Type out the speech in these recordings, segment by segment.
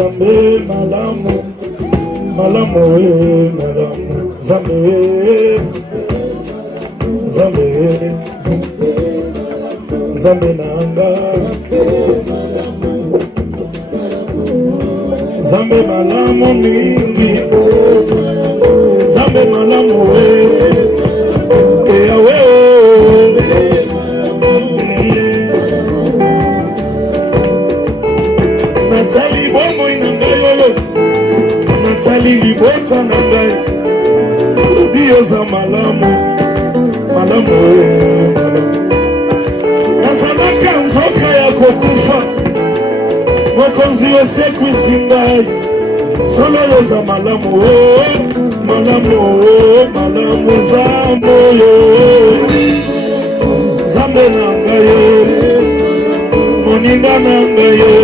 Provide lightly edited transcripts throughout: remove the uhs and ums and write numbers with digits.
Zambe malamu, malamu malamu. Zambe, Zambe, Zambe nanga. Zambe malamu mingi, Zambe malamu Yawe Natali bomo inangayo, Natali libota nangayo. Dio za malamu, malamu Nazanaka nzoka ya kukufa, Mwakonzi yose kwisingai. Solo yo za malamu, malamu, malamu zambo yo. Zambe nangayo, moninga nangayo.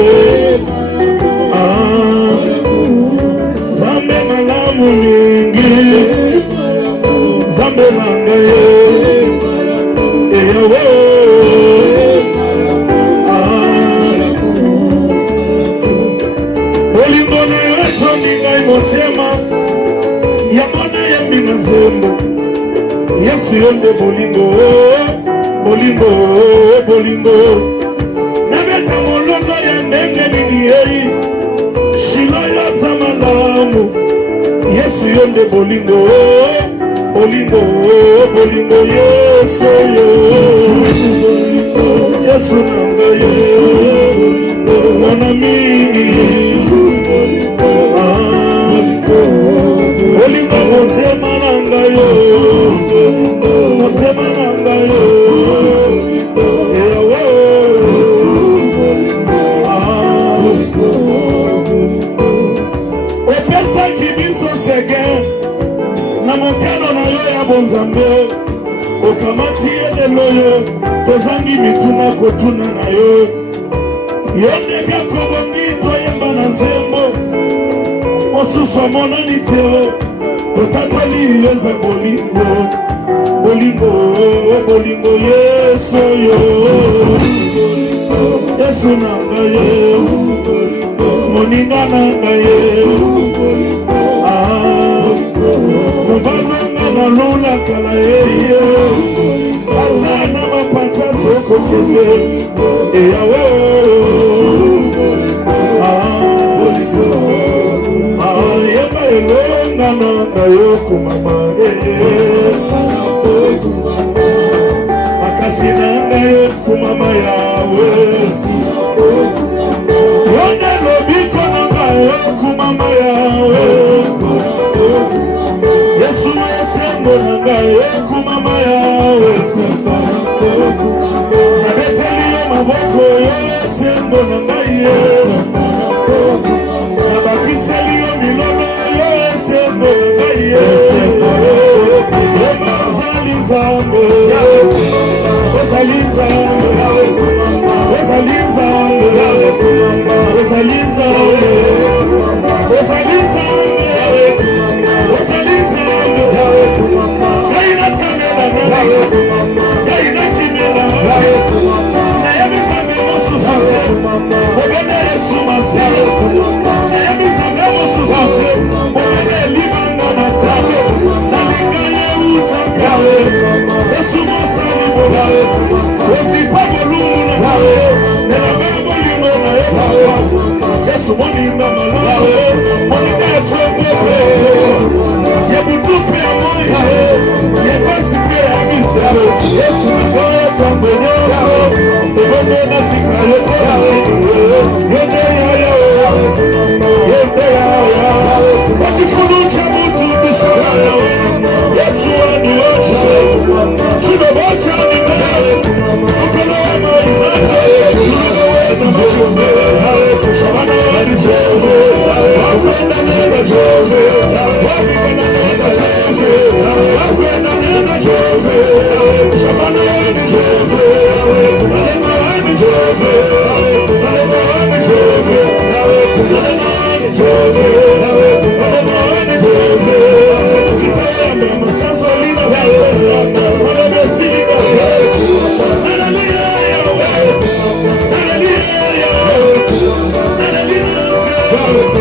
Zambe malamu mingi, Zambe nangayo. Eyawe, bolingo na yoso mingai motema, yamona yambi na zembo. Yesu yonde bolingo, bolingo, bolingo. Nabeta molondo ya ndenge niniei, shilo ya za malamu. Yesu yonde bolingo, bolingo, bolingo. Yesu yo, Yesu nanga yo, mon ami. Bolingo motema nanga yo, motema nanga yo. Opesa kibiso sege na mokano na yo ya bonzambe. Okamati edeloyo, tozangi mituna kotuna na yo. Yondeka kobongi toyemba na nzembo. Mosusu amonani teo, otatoli yoza bolingo. Bolingo, bolingo. Yesu yo, Yesu nanga yo, moninga nanga yo. Mubalonga na lula kala yo, atana mapata toko kebe. Eyawe, yeba elonga nanga yo kumama. Makasi nanga yo kumama yawe. Yone lobiko nanga yo kumama yawe. Yesu esembo nanga yo kumama yawe. Nabeteli yo maboko yo esembo nanga ye. Nabakiseli yo milolo yo esembo nanga ye. Yema ozali nzambe, ozali nzambe, ozali nzambe, ozali nzambe, ozali nzambe, ozali nzambe. Gaina tsamela nanga, gaina kimela, nayemi nzambe mosususe, obene Yesu mase, nayemi nzambe mosususe, obene limanga na tsabe, nalinga ye utakawe, Yesu mosani bonawe, ozipa bolumu na nawe, nelabe bolingo na ye nawe, Yesu moninga malawe, moninga ya chombe, ye butupe ya moye, ye kwasi pe ya misawe. Yesu nikoya tango nyoso, ebongo na tika yokoya, yende ya ya, yende ya ya. Wachifunu cha mutu bishara ya we, Yesu wani wacha, kino wacha ni me, mkono wa maimata, kino wena mjumbe, shabana wani jove, wakwenda nena jove, wakikana nena jove, wakwenda nena jove, shabana wani jove, alema wani jove, alema wani jove, alema wani jove, alema wani jove, kitayamba masazo lina wase, alema sili wase, hallelujah Yahweh, hallelujah Yahweh, hallelujah.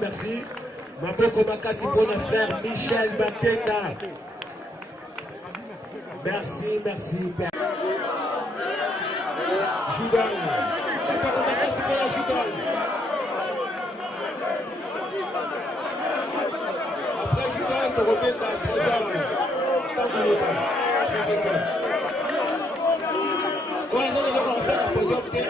Merci. Maboko Makasi pour notre frère Michel Bakenda. Merci, Père. Judon. Maboko Makasi pour la Judon. Après Judon, tu reviens dans le trésor. Trésor. Quand ils ont le conseil, la podium, tu es là.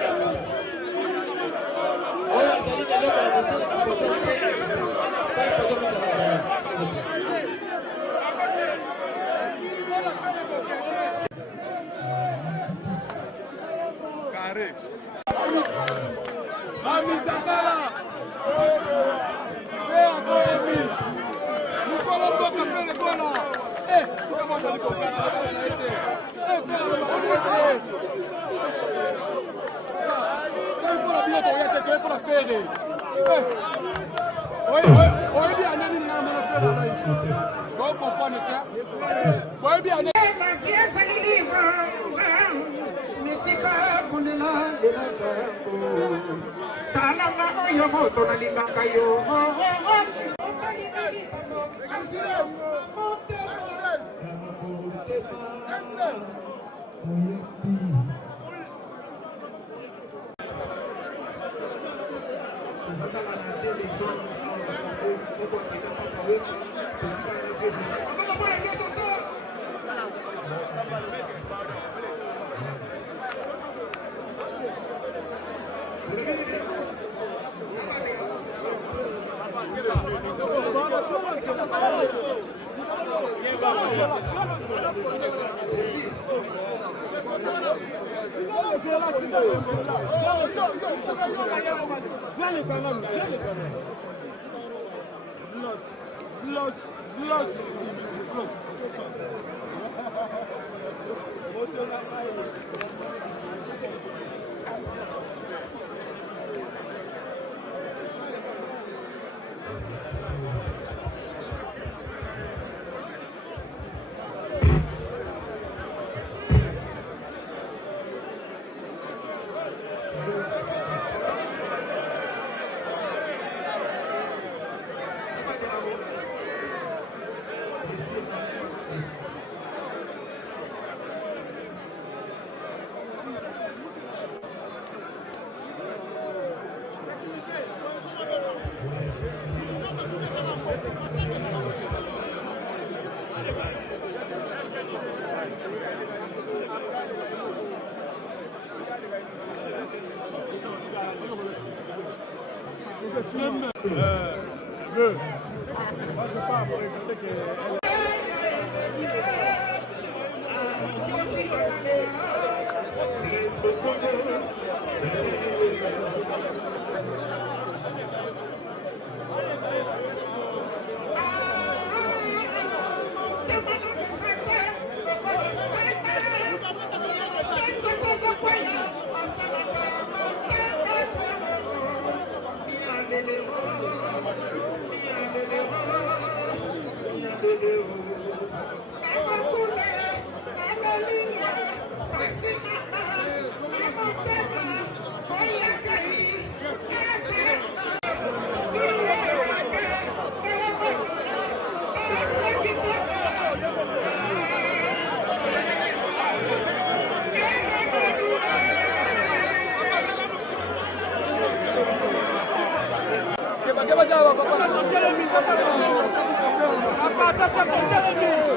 Apa